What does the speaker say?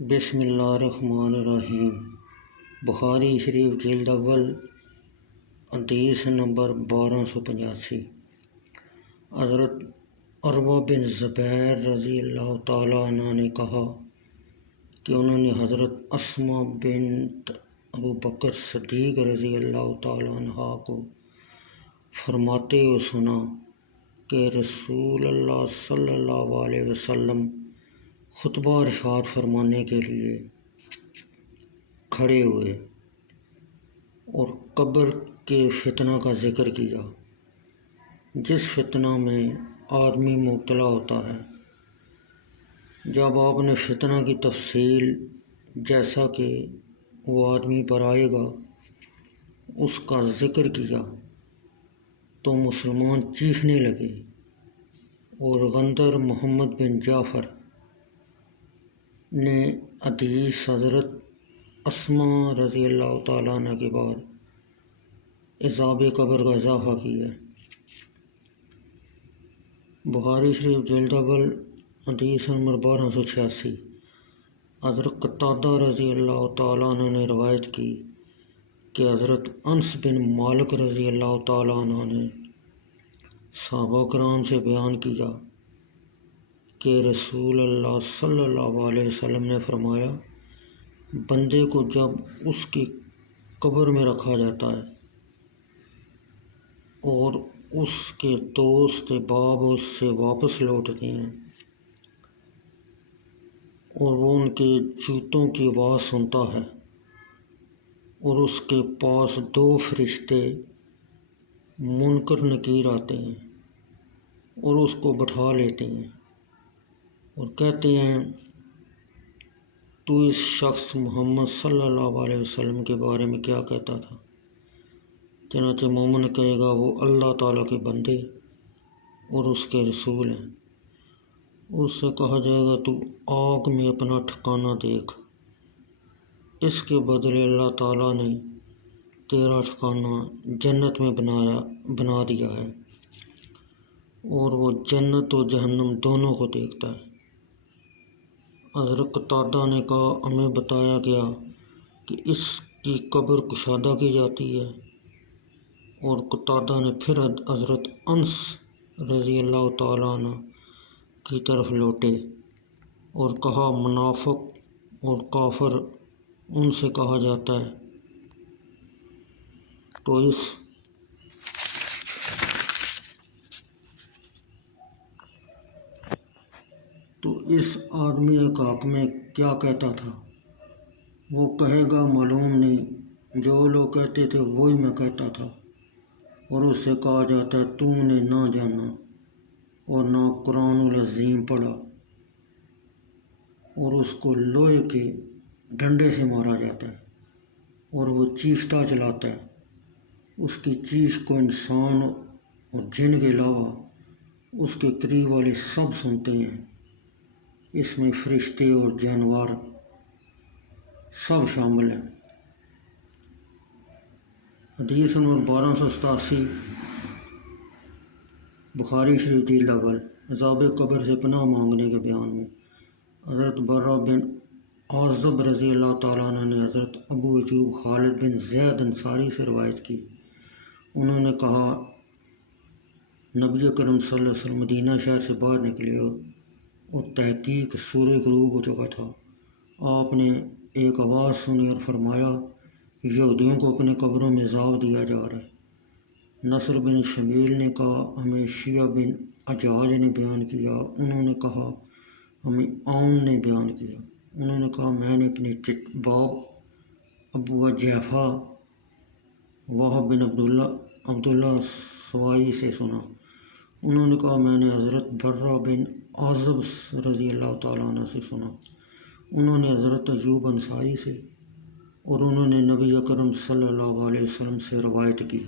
بسم اللہ الرحمن الرحیم۔ بخاری شریف جلد اول حدیث نمبر 1285۔ حضرت عروہ بن زبیر رضی اللہ تعالیٰ عنہ نے کہا کہ انہوں نے حضرت اسماء بنت ابو بکر صدیق رضی اللہ تعالیٰ عنہ کو فرماتے ہوئے سنا کہ رسول اللہ صلی اللہ علیہ وسلم خطبہ ارشاد فرمانے کے لیے کھڑے ہوئے اور قبر کے فتنہ کا ذکر کیا، جس فتنہ میں آدمی مبتلا ہوتا ہے۔ جب آپ نے فتنہ کی تفصیل جیسا کہ وہ آدمی پر آئے گا اس کا ذکر کیا تو مسلمان چیخنے لگے، اور غندر محمد بن جعفر نے حدیث حضرت اسماء رضی اللہ تعالیٰ عنہ کے بعد عذاب قبر کا اضافہ کیا ہے۔ بخاری شریف جلد اول حدیث نمبر 1286۔ حضرت قتادہ رضی اللہ تعالیٰ عنہ نے روایت کی کہ حضرت انس بن مالک رضی اللہ تعالیٰ عنہ نے صحابہ کرام سے بیان کیا کہ رسول اللہ صلی اللہ علیہ وسلم نے فرمایا، بندے کو جب اس کی قبر میں رکھا جاتا ہے اور اس کے دوست احباب اس سے واپس لوٹتے ہیں اور وہ ان کے جوتوں کی آواز سنتا ہے، اور اس کے پاس دو فرشتے منکر نکیر آتے ہیں اور اس کو بٹھا لیتے ہیں اور کہتے ہیں، تو اس شخص محمد صلی اللہ علیہ وسلم کے بارے میں کیا کہتا تھا؟ چنانچہ مومن کہے گا، وہ اللہ تعالیٰ کے بندے اور اس کے رسول ہیں۔ اس سے کہا جائے گا، تو آگ میں اپنا ٹھکانہ دیکھ، اس کے بدلے اللہ تعالیٰ نے تیرا ٹھکانہ جنت میں بنا دیا ہے، اور وہ جنت و جہنم دونوں کو دیکھتا ہے۔ حضرت قتادہ نے کہا، ہمیں بتایا گیا کہ اس کی قبر کشادہ کی جاتی ہے، اور قتادہ نے پھر حضرت انس رضی اللہ تعالیٰ عنہ کی طرف لوٹے اور کہا، منافق اور کافر ان سے کہا جاتا ہے، تو اس آدمی کے حق میں کیا کہتا تھا؟ وہ کہے گا، معلوم نہیں، جو لوگ کہتے تھے وہی میں کہتا تھا۔ اور اس سے کہا جاتا ہے، تو نے نہ جانا اور نہ قرآن العظیم پڑھا، اور اس کو لوہے کے ڈنڈے سے مارا جاتا ہے اور وہ چیختا چلاتا ہے۔ اس کی چیخ کو انسان اور جن کے علاوہ اس کے قریب والے سب سنتے ہیں، اس میں فرشتے اور جانور سب شامل ہیں۔ حدیث نمبر 1287۔ بخاری شریف جلد اول عذاب قبر سے پناہ مانگنے کے بیان میں حضرت برہ بن عازب رضی اللہ تعالیٰ عنہ نے حضرت ابو ایوب خالد بن زید انصاری سے روایت کی، انہوں نے کہا، نبی اکرم صلی اللہ علیہ وسلم مدینہ شہر سے باہر نکلے اور تحقیق سورج غروب ہو چکا تھا۔ آپ نے ایک آواز سنی اور فرمایا، یہودیوں کو اپنے قبروں میں عذاب دیا جا رہا ہے۔ نصر بن شمیل نے کہا، ہمیں شیعہ بن اجاج نے بیان کیا، انہوں نے کہا، ہمیں عون نے بیان کیا، انہوں نے کہا، میں نے اپنے باپ ابو جعفہ وہب بن عبداللہ سوائی سے سنا، انہوں نے کہا، میں نے حضرت برہ بن عازب رضی اللہ تعالیٰ عنہ سے سنا، انہوں نے حضرت ایوب انصاری سے، اور انہوں نے نبی اکرم صلی اللہ علیہ وسلم سے روایت کی۔